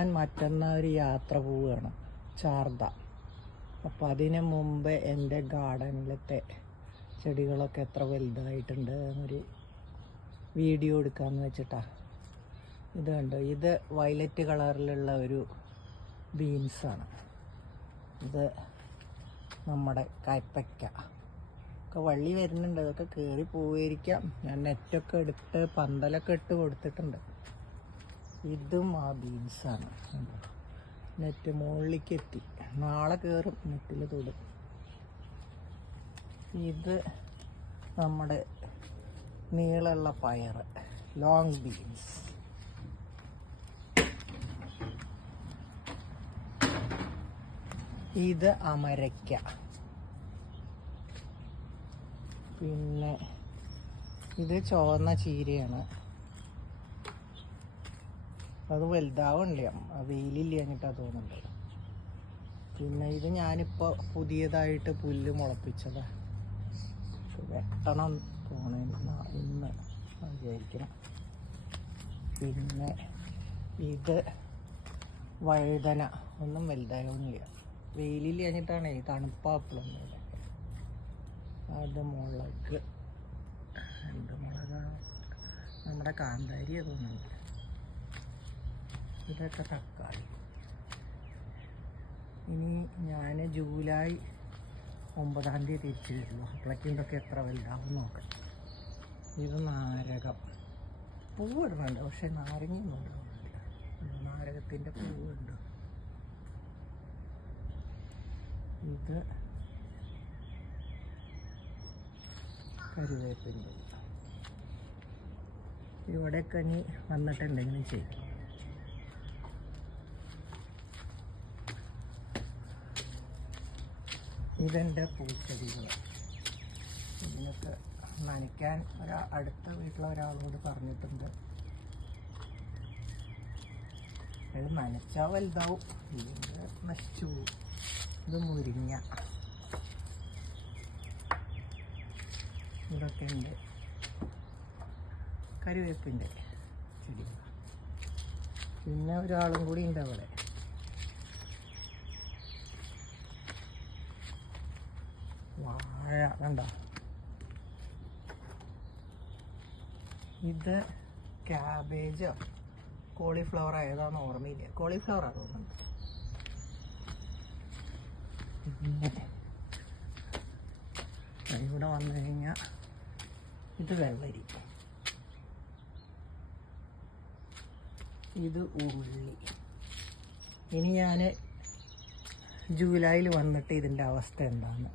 ഞാൻ മറ്റന്നാൾ ഒരു യാത്ര പോവുകയാണ്, ചാർദ. അപ്പോൾ അതിന് മുമ്പ് എൻ്റെ ഗാർഡനിലത്തെ ചെടികളൊക്കെ എത്ര വലുതായിട്ടുണ്ട് എന്നൊരു വീഡിയോ എടുക്കാമെന്ന് വെച്ചിട്ടാണ്. ഇത് കണ്ടോ, ഇത് വയലറ്റ് കളറിലുള്ള ഒരു ബീൻസാണ്. ഇത് നമ്മുടെ കയ്പ്പയ്ക്ക ഒക്കെ വള്ളി വരുന്നുണ്ട്. അതൊക്കെ കയറി പോയിരിക്കാം. ഞാൻ നെറ്റൊക്കെ എടുത്ത് പന്തലൊക്കെ ഇട്ട് കൊടുത്തിട്ടുണ്ട്. ഇതും ആ ബീൻസാണ്. നെറ്റ് മുകളിലേക്ക് എത്തി, നാളെ കയറും, നെറ്റിൽ തൊടും. ഇത് നമ്മുടെ നീളമുള്ള പയർ, ലോങ് ബീൻസ്. ഇത് അമരയ്ക്ക. പിന്നെ ഇത് ചുവന്ന ചീരയാണ്. അത് വലുതാവണ്ടേ, വെയിലില്ല എന്നിട്ടാ തോന്നുന്നുണ്ട്. പിന്നെ ഇത് ഞാനിപ്പോൾ പുതിയതായിട്ട് പുല്ല് മുളപ്പിച്ചതാ. വെട്ടണം തോന്നുന്ന ഇന്ന് വിചാരിക്കണം. പിന്നെ ഇത് വഴുതന, ഒന്നും വലുതായൊന്നുമില്ല, വെയിലില്ല എന്നിട്ടാണേ, തണുപ്പാപ്പിളൊന്നുമില്ല. അത് മുളക്, എന്ത് മുളകാ, നമ്മുടെ കാന്താരി തോന്നുന്നുണ്ട്. ഇതൊക്കെ തക്കാളി. ഇനി ഞാൻ ജൂലൈ 9-ാം തീയതി തിരിച്ചു വരുള്ളൂ. അപ്പോഴേക്കും ഇതൊക്കെ എത്ര വലുതാവും നോക്കാം. ഇത് നാരകം, പൂവ് ഇടുന്നുണ്ട്, പക്ഷെ നാരങ്ങയൊന്നും ഉണ്ടാവുന്നില്ല. നാരകത്തിൻ്റെ പൂവുണ്ട്. ഇത് കരുവേപ്പിൻ്റെ. ഇവിടെയൊക്കെ ഇനി വന്നിട്ട് എന്തെങ്കിലും ചെയ്യും. ഇതെൻ്റെ പൂച്ചെടികൾ. ഇതിനൊക്കെ നനയ്ക്കാൻ അടുത്ത വീട്ടിലെ ഒരാളോട് പറഞ്ഞിട്ടുണ്ട്. ഇത് നനച്ചാൽ വലുതാവും, ഇല്ലെങ്കിൽ നശിച്ചു പോകും. ഇത് മുരിങ്ങ. ഇതൊക്കെ ഉണ്ട് കരുവേപ്പിൻ്റെ ചെടി. പിന്നെ ഒരാളും കൂടി ഉണ്ട് അവിടെ. വാഴ കണ്ടോ. ഇത് ക്യാബേജോ കോളിഫ്ലവർ ഏതാണെന്ന് ഓർമ്മയില്ല, കോളിഫ്ലവറാണ് തോന്നുന്നുണ്ട്. പിന്നെ ഇവിടെ വന്നു കഴിഞ്ഞാൽ ഇത് വെള്ളരി, ഇത് ഉള്ളി. ഇനി ഞാൻ ജൂലൈയിൽ വന്നിട്ട് ഇതിൻ്റെ അവസ്ഥ എന്താണെന്ന്